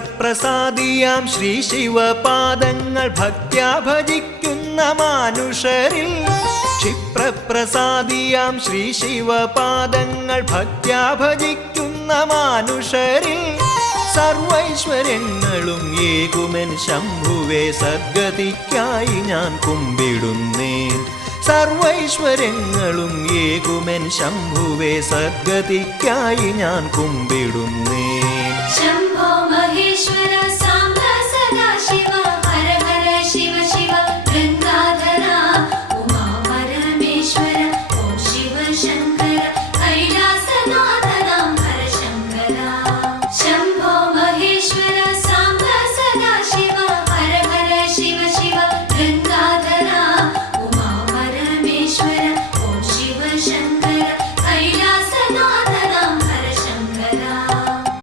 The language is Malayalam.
ക്ഷിപ്രപ്രസാദിയാം ശ്രീ ശിവപാദങ്ങൾ ഭക്ത്യാ ഭജിക്കുന്ന മാനുഷരിൽ ക്ഷിപ്രപ്രസാദിയാം ശ്രീ ശിവപാദങ്ങൾ ഭക്ത്യാ ഭജിക്കുന്ന മാനുഷരിൽ സർവൈശ്വര്യങ്ങളും ഏകുമെൻ ശംഭുവേ സദ്ഗതിക്കായി ഞാൻ കുമ്പിടുന്നേൻ സർവൈശ്വര്യങ്ങളും ഏകുമെൻ ശംഭുവേ സദ്ഗതിക്കായി ഞാൻ കുമ്പിടുന്നേൻ